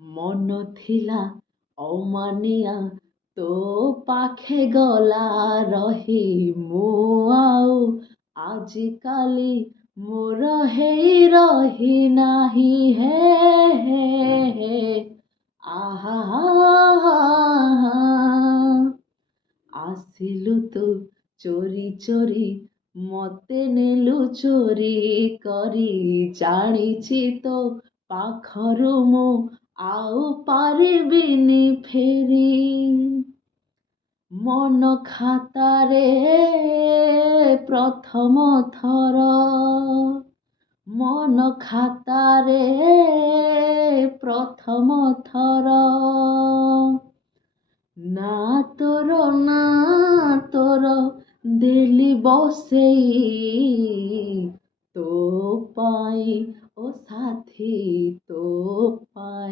ମନ ଥିଲା ଅମାନିଆ ତୋ ପାଖେ ଗଲା ରହି ମୁଁ ଆଉ ଆଜିକାଲି ମୋର ହେଇ ରହି ନାହିଁ ହେ ହେ ହେ ଆହା ଆସିଲୁ ତୁ ଚୋରି ଚୋରି ମତେ ନେଲୁ ଚୋରି କରି ଜାଣିଛି ତୋ ପାଖରୁ ମୁଁ ଆଉ ପାରିବିନି ଫେରି ମନ ଖାତାରେ ପ୍ରଥମ ଥର ମନ ଖାତାରେ ପ୍ରଥମ ଥର ନା ତୋର ଦେଲି ବସେଇ ତୋ ପାଇଁ ଓ ସାଥୀ ତୋ ପାଇଁ